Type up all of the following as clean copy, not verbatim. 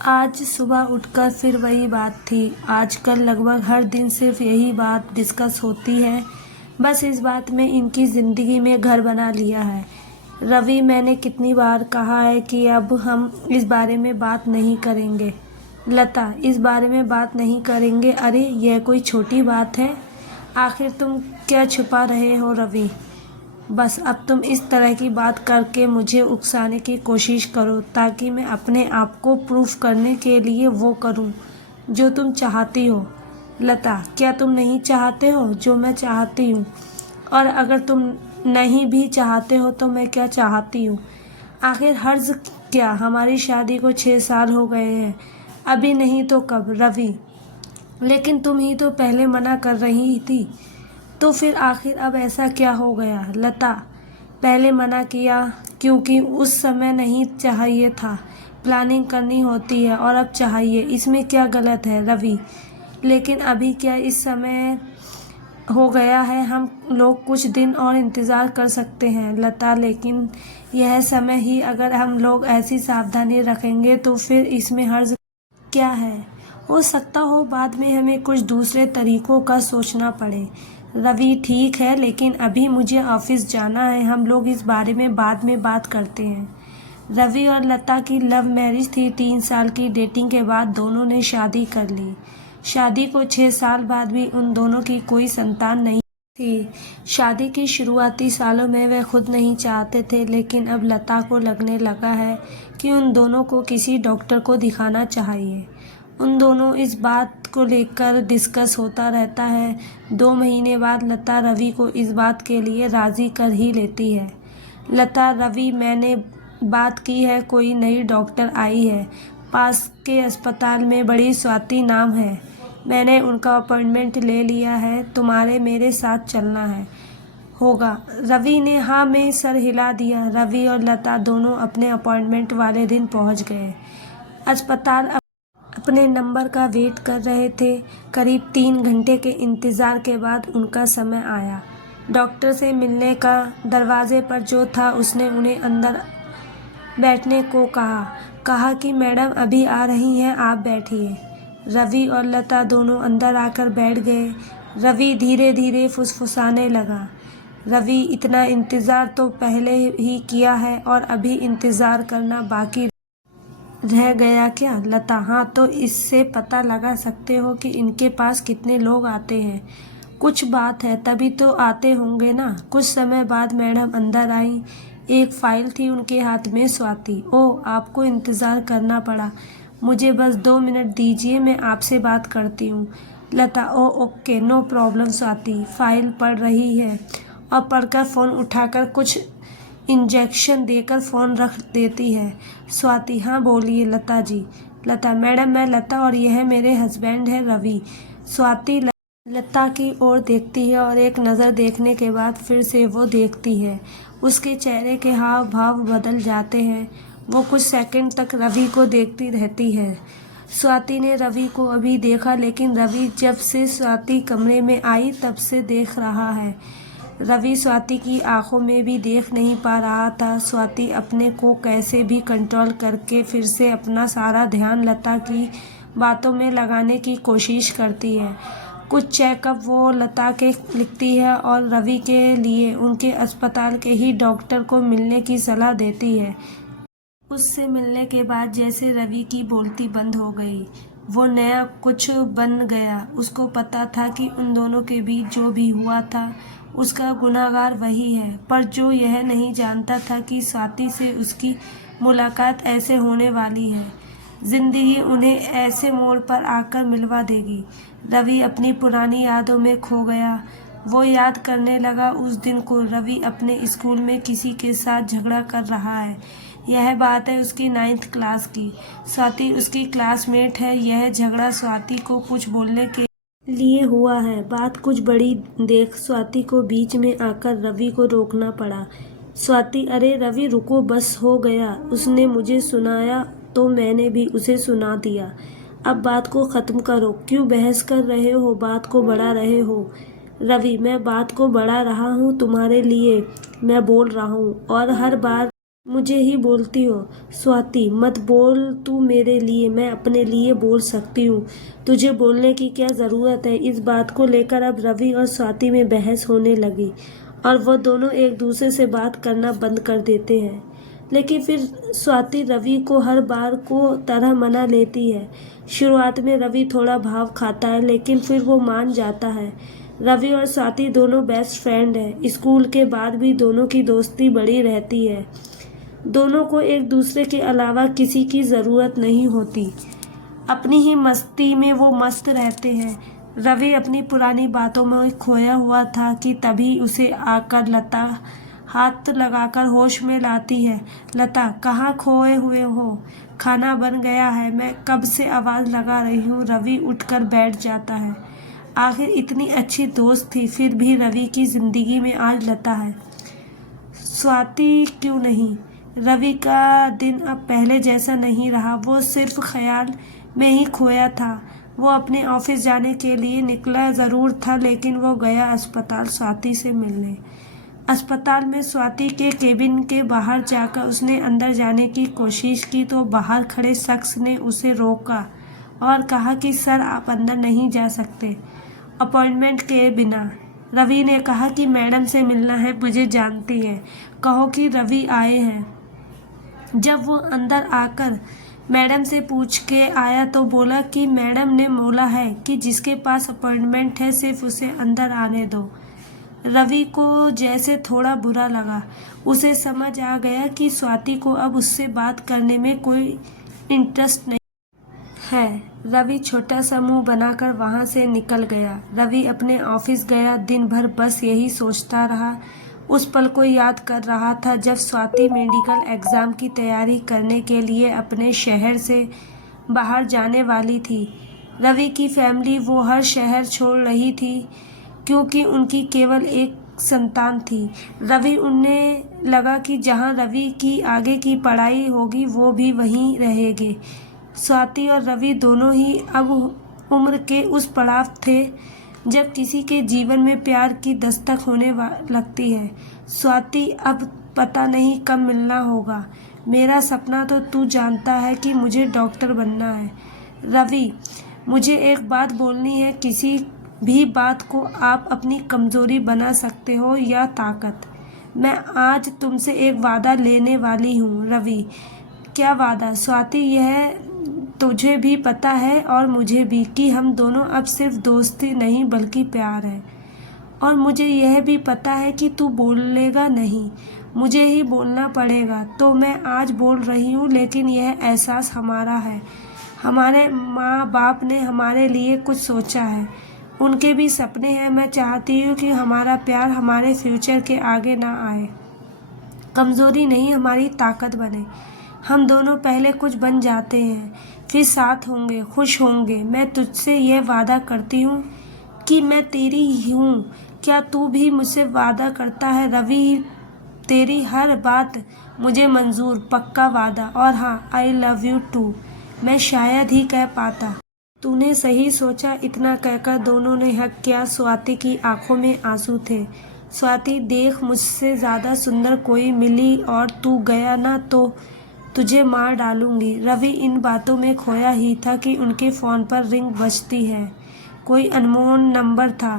आज सुबह उठकर फिर वही बात थी। आजकल लगभग हर दिन सिर्फ यही बात डिस्कस होती है। बस इस बात में इनकी ज़िंदगी में घर बना लिया है। रवि, मैंने कितनी बार कहा है कि अब हम इस बारे में बात नहीं करेंगे। लता, इस बारे में बात नहीं करेंगे? अरे यह कोई छोटी बात है। आखिर तुम क्या छुपा रहे हो रवि? बस अब तुम इस तरह की बात करके मुझे उकसाने की कोशिश करो ताकि मैं अपने आप को प्रूफ करने के लिए वो करूं जो तुम चाहती हो। लता, क्या तुम नहीं चाहते हो जो मैं चाहती हूँ? और अगर तुम नहीं भी चाहते हो तो मैं क्या चाहती हूँ? आखिर हर्ज क्या? हमारी शादी को 6 साल हो गए हैं। अभी नहीं तो कब रवि? लेकिन तुम ही तो पहले मना कर रही थी। तो फिर आखिर अब ऐसा क्या हो गया? लता, पहले मना किया क्योंकि उस समय नहीं चाहिए था। प्लानिंग करनी होती है और अब चाहिए, इसमें क्या गलत है रवि? लेकिन अभी क्या इस समय हो गया है? हम लोग कुछ दिन और इंतज़ार कर सकते हैं लता, लेकिन यह समय ही अगर हम लोग ऐसी सावधानी रखेंगे तो फिर इसमें हर्ज क्या है? हो सकता हो बाद में हमें कुछ दूसरे तरीकों का सोचना पड़े। रवि, ठीक है, लेकिन अभी मुझे ऑफिस जाना है। हम लोग इस बारे में बाद में बात करते हैं। रवि और लता की लव मैरिज थी। 3 साल की डेटिंग के बाद दोनों ने शादी कर ली। शादी को 6 साल बाद भी उन दोनों की कोई संतान नहीं थी। शादी की शुरुआती सालों में वे खुद नहीं चाहते थे, लेकिन अब लता को लगने लगा है कि उन दोनों को किसी डॉक्टर को दिखाना चाहिए। उन दोनों इस बात को लेकर डिस्कस होता रहता है। 2 महीने बाद लता रवि को इस बात के लिए राज़ी कर ही लेती है। लता, रवि, मैंने बात की है, कोई नई डॉक्टर आई है पास के अस्पताल में, बड़ी स्वाति नाम है। मैंने उनका अपॉइंटमेंट ले लिया है। तुम्हारे मेरे साथ चलना है होगा? रवि ने हाँ में सर हिला दिया। रवि और लता दोनों अपने अपॉइंटमेंट वाले दिन पहुंच गए। अस्पताल अपने नंबर का वेट कर रहे थे। करीब 3 घंटे के इंतज़ार के बाद उनका समय आया। डॉक्टर से मिलने का। दरवाजे पर जो था उसने उन्हें अंदर बैठने को कहा कि मैडम अभी आ रही हैं, आप बैठिए। रवि और लता दोनों अंदर आकर बैठ गए। रवि धीरे धीरे फुसफुसाने लगा। रवि, इतना इंतज़ार तो पहले ही किया है और अभी इंतज़ार करना बाकी रह गया क्या? लता, हाँ, तो इससे पता लगा सकते हो कि इनके पास कितने लोग आते हैं। कुछ बात है तभी तो आते होंगे ना। कुछ समय बाद मैडम अंदर आई। एक फाइल थी उनके हाथ में। स्वाति, ओह, आपको इंतज़ार करना पड़ा। मुझे बस 2 मिनट दीजिए, मैं आपसे बात करती हूँ। Lata, oh okay, no problem. Swati file पढ़ रही है और पढ़कर फ़ोन उठाकर कुछ इंजेक्शन देकर फ़ोन रख देती है। स्वाति, हाँ बोलिए लता जी। लता, मैडम, मैं लता और यह मेरे हस्बैंड है रवि। स्वाति लता की ओर देखती है और एक नज़र देखने के बाद फिर से वो देखती है। उसके चेहरे के हाव भाव बदल जाते हैं। वो कुछ सेकंड तक रवि को देखती रहती है। स्वाति ने रवि को अभी देखा, लेकिन रवि जब से स्वाति कमरे में आई तब से देख रहा है। रवि स्वाति की आंखों में भी देख नहीं पा रहा था। स्वाति अपने को कैसे भी कंट्रोल करके फिर से अपना सारा ध्यान लता की बातों में लगाने की कोशिश करती है। कुछ चेकअप वो लता के लिखती है और रवि के लिए उनके अस्पताल के ही डॉक्टर को मिलने की सलाह देती है। उससे मिलने के बाद जैसे रवि की बोलती बंद हो गई। वो नया कुछ बन गया। उसको पता था कि उन दोनों के बीच जो भी हुआ था उसका गुनहगार वही है, पर जो यह नहीं जानता था कि स्वाति से उसकी मुलाकात ऐसे होने वाली है। जिंदगी उन्हें ऐसे मोड़ पर आकर मिलवा देगी। रवि अपनी पुरानी यादों में खो गया। वो याद करने लगा उस दिन को। रवि अपने स्कूल में किसी के साथ झगड़ा कर रहा है। यह बात है उसकी 9th क्लास की। स्वाति उसकी क्लासमेट है। यह झगड़ा स्वाति को कुछ बोलने के लिए हुआ है। बात कुछ बड़ी देख स्वाति को बीच में आकर रवि को रोकना पड़ा। स्वाति, अरे रवि रुको, बस हो गया। उसने मुझे सुनाया तो मैंने भी उसे सुना दिया। अब बात को ख़त्म करो। क्यों बहस कर रहे हो? बात को बढ़ा रहे हो? रवि, मैं बात को बढ़ा रहा हूँ तुम्हारे लिए। मैं बोल रहा हूँ और हर बार मुझे ही बोलती हो। स्वाति, मत बोल तू मेरे लिए, मैं अपने लिए बोल सकती हूँ। तुझे बोलने की क्या ज़रूरत है। इस बात को लेकर अब रवि और स्वाति में बहस होने लगी और वो दोनों एक दूसरे से बात करना बंद कर देते हैं। लेकिन फिर स्वाति रवि को हर बार को तरह मना लेती है। शुरुआत में रवि थोड़ा भाव खाता है लेकिन फिर वो मान जाता है। रवि और स्वाति दोनों बेस्ट फ्रेंड हैं। स्कूल के बाद भी दोनों की दोस्ती बड़ी रहती है। दोनों को एक दूसरे के अलावा किसी की ज़रूरत नहीं होती। अपनी ही मस्ती में वो मस्त रहते हैं। रवि अपनी पुरानी बातों में खोया हुआ था कि तभी उसे आकर लता हाथ लगाकर होश में लाती है। लता, कहाँ खोए हुए हो? खाना बन गया है, मैं कब से आवाज़ लगा रही हूँ। रवि उठकर बैठ जाता है। आखिर इतनी अच्छी दोस्त थी, फिर भी रवि की ज़िंदगी में आज लता है। स्वाति क्यों नहीं। रवि का दिन अब पहले जैसा नहीं रहा। वो सिर्फ ख्याल में ही खोया था। वो अपने ऑफिस जाने के लिए निकला ज़रूर था लेकिन वो गया अस्पताल स्वाति से मिलने। अस्पताल में स्वाति के केबिन के बाहर जाकर उसने अंदर जाने की कोशिश की तो बाहर खड़े शख्स ने उसे रोका और कहा कि सर, आप अंदर नहीं जा सकते अपॉइंटमेंट के बिना। रवि ने कहा कि मैडम से मिलना है, मुझे जानती है, कहो कि रवि आए हैं। जब वो अंदर आकर मैडम से पूछ के आया तो बोला कि मैडम ने बोला है कि जिसके पास अपॉइंटमेंट है सिर्फ उसे अंदर आने दो। रवि को जैसे थोड़ा बुरा लगा। उसे समझ आ गया कि स्वाति को अब उससे बात करने में कोई इंटरेस्ट नहीं है। रवि छोटा सा मुंह बनाकर वहां से निकल गया। रवि अपने ऑफिस गया। दिन भर बस यही सोचता रहा। उस पल को याद कर रहा था जब स्वाति मेडिकल एग्ज़ाम की तैयारी करने के लिए अपने शहर से बाहर जाने वाली थी। रवि की फैमिली वो हर शहर छोड़ रही थी क्योंकि उनकी केवल एक संतान थी। रवि उन्हें लगा कि जहां रवि की आगे की पढ़ाई होगी वो भी वहीं रहेंगे। स्वाति और रवि दोनों ही अब उम्र के उस पड़ाव थे जब किसी के जीवन में प्यार की दस्तक होने लगती है। स्वाति, अब पता नहीं कब मिलना होगा। मेरा सपना तो तू जानता है कि मुझे डॉक्टर बनना है। रवि, मुझे एक बात बोलनी है। किसी भी बात को आप अपनी कमज़ोरी बना सकते हो या ताकत। मैं आज तुमसे एक वादा लेने वाली हूँ। रवि, क्या वादा? स्वाति, यह तुझे भी पता है और मुझे भी कि हम दोनों अब सिर्फ दोस्ती नहीं बल्कि प्यार है। और मुझे यह भी पता है कि तू बोलेगा नहीं, मुझे ही बोलना पड़ेगा। तो मैं आज बोल रही हूँ लेकिन यह एहसास हमारा है। हमारे माँ बाप ने हमारे लिए कुछ सोचा है, उनके भी सपने हैं। मैं चाहती हूँ कि हमारा प्यार हमारे फ्यूचर के आगे ना आए, कमज़ोरी नहीं हमारी ताकत बने। हम दोनों पहले कुछ बन जाते हैं, फिर साथ होंगे, खुश होंगे। मैं तुझसे यह वादा करती हूँ कि मैं तेरी ही हूँ। क्या तू भी मुझसे वादा करता है? रवि, तेरी हर बात मुझे मंजूर, पक्का वादा। और हाँ, आई लव यू टू। मैं शायद ही कह पाता। तूने सही सोचा। इतना कहकर दोनों ने हक किया। स्वाति की आंखों में आंसू थे। स्वाति, देख, मुझसे ज़्यादा सुंदर कोई मिली और तू गया ना तो तुझे मार डालूंगी। रवि इन बातों में खोया ही था कि उनके फ़ोन पर रिंग बजती है। कोई अननोन नंबर था।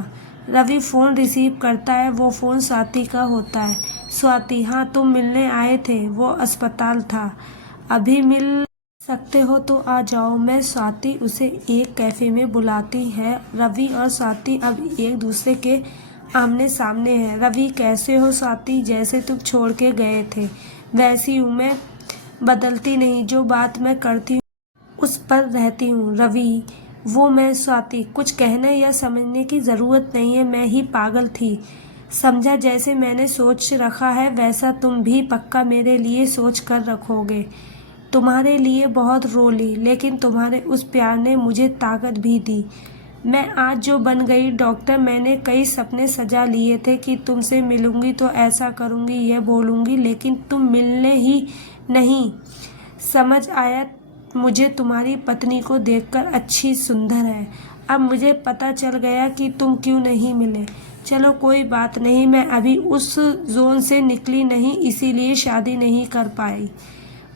रवि फ़ोन रिसीव करता है। वो फ़ोन स्वाति का होता है। स्वाति, हाँ, तुम मिलने आए थे? वो अस्पताल था। अभी मिल सकते हो तो आ जाओ। मैं स्वाति उसे एक कैफ़े में बुलाती है। रवि और स्वाति अब एक दूसरे के आमने सामने हैं। रवि, कैसे हो स्वाति? जैसे तुम छोड़ के गए थे वैसी हूँ मैं, बदलती नहीं। जो बात मैं करती हूँ उस पर रहती हूँ। रवि, वो मैं। स्वाति, कुछ कहने या समझने की ज़रूरत नहीं है, मैं ही पागल थी, समझा। जैसे मैंने सोच रखा है वैसा तुम भी पक्का मेरे लिए सोच कर रखोगे। तुम्हारे लिए बहुत रो ली लेकिन तुम्हारे उस प्यार ने मुझे ताकत भी दी। मैं आज जो बन गई डॉक्टर। मैंने कई सपने सजा लिए थे कि तुमसे मिलूंगी तो ऐसा करूंगी, यह बोलूंगी, लेकिन तुम मिलने ही नहीं। समझ आया मुझे तुम्हारी पत्नी को देखकर, अच्छी सुंदर है। अब मुझे पता चल गया कि तुम क्यों नहीं मिले। चलो कोई बात नहीं, मैं अभी उस जोन से निकली नहीं, इसीलिए शादी नहीं कर पाई।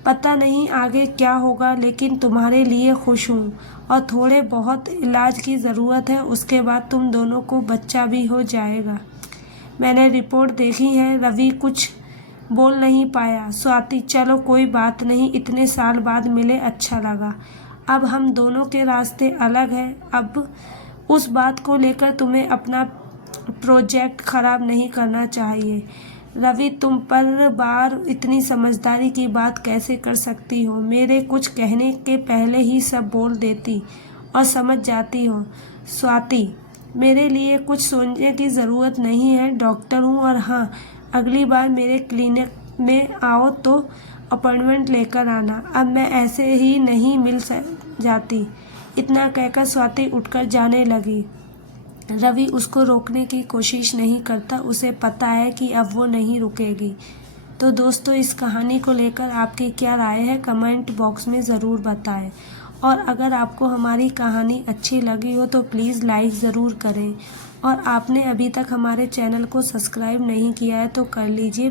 पता नहीं आगे क्या होगा, लेकिन तुम्हारे लिए खुश हूँ और थोड़े बहुत इलाज की ज़रूरत है, उसके बाद तुम दोनों को बच्चा भी हो जाएगा। मैंने रिपोर्ट देखी है। रवि कुछ बोल नहीं पाया। स्वाति, चलो कोई बात नहीं, इतने साल बाद मिले, अच्छा लगा। अब हम दोनों के रास्ते अलग हैं। अब उस बात को लेकर तुम्हें अपना प्रोजेक्ट खराब नहीं करना चाहिए। रवि, तुम पर बार इतनी समझदारी की बात कैसे कर सकती हो? मेरे कुछ कहने के पहले ही सब बोल देती और समझ जाती हो। स्वाति, मेरे लिए कुछ सोचने की ज़रूरत नहीं है, डॉक्टर हूँ। और हाँ, अगली बार मेरे क्लिनिक में आओ तो अपॉइंटमेंट लेकर आना। अब मैं ऐसे ही नहीं मिल जाती। इतना कहकर स्वाति उठकर जाने लगी। रवि उसको रोकने की कोशिश नहीं करता, उसे पता है कि अब वो नहीं रुकेगी। तो दोस्तों, इस कहानी को लेकर आपकी क्या राय है, कमेंट बॉक्स में ज़रूर बताएं। और अगर आपको हमारी कहानी अच्छी लगी हो तो प्लीज़ लाइक ज़रूर करें। और आपने अभी तक हमारे चैनल को सब्सक्राइब नहीं किया है तो कर लीजिए।